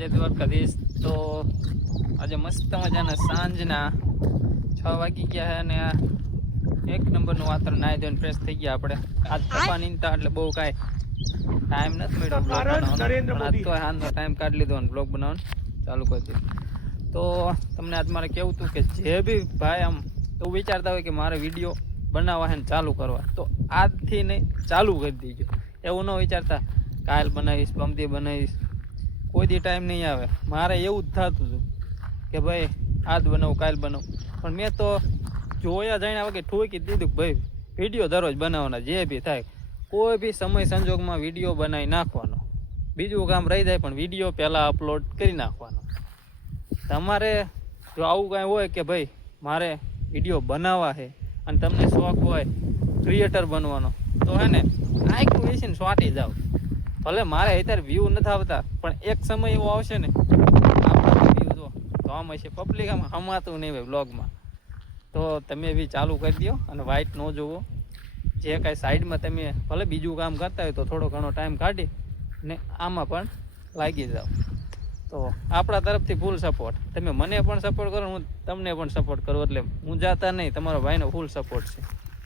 જય દ્વારકાધીશ. તો આજે મસ્ત મજાના સાંજના 6 વાગી ગયા છે અને આ એક નંબરનું વાતાવરણ નાહી ધોઈને ફ્રેશ થઈ ગયા આપણે. આજ પપ્પા નીંદતા એટલે બહુ કાંઈ ટાઈમ નથી મળ્યો બ્લોગ બનાવવાનો, પણ આજ તો હાલનો ટાઈમ કાઢી લીધો અને બ્લોગ બનાવવાનું ચાલુ કરી દીધું. તો તમને આજ મારે કહેવું હતું કે જે બી ભાઈ આમ એવું વિચારતા હોય કે મારે વિડીયો બનાવવા છે ને ચાલુ કરવા, તો આજથી નહીં ચાલુ કરી દીજો. એવું ન વિચારતા કાલ બનાવીશ, પમદી બનાવીશ, કોઈ દી ટાઈમ નહીં આવે. મારે એવું જ થતું હતું કે ભાઈ આજ બનાવું કાલ બનાવું, પણ મેં તો જોયા જાણ્યા વગર ઠોકી દીધું કે ભાઈ વિડીયો દરરોજ બનાવવાના, જે બી થાય કોઈ બી સમય સંજોગમાં વિડીયો બનાવી નાખવાનો. બીજું કામ રહી જાય પણ વિડીયો પહેલાં અપલોડ કરી નાખવાનો. તમારે જો આવું કાંઈ હોય કે ભાઈ મારે વિડીયો બનાવવા છે અને તમને શોખ હોય ક્રિએટર બનવાનો, તો હે ને આખું વેચીને સ્વાટી જાઓ. ભલે મારે અત્યારે વ્યૂ નથી આવતા, પણ એક સમય એવો આવશે ને આપણા વ્યૂ જો તો આમ હશે, પબ્લિક આમ હમાતું નહીં હોય બ્લોગમાં. તો તમે બી ચાલુ કરી દો અને વાઇટ ન જોવો. જે કાંઈ સાઈડમાં તમે ભલે બીજું કામ કરતા હોય તો થોડો ઘણો ટાઈમ કાઢી ને આમાં પણ લાગી જાઓ. તો આપણા તરફથી ફૂલ સપોર્ટ. તમે મને પણ સપોર્ટ કરો, હું તમને પણ સપોર્ટ કરું, એટલે હું જાતા નહીં, તમારો ભાઈનો ફૂલ સપોર્ટ છે.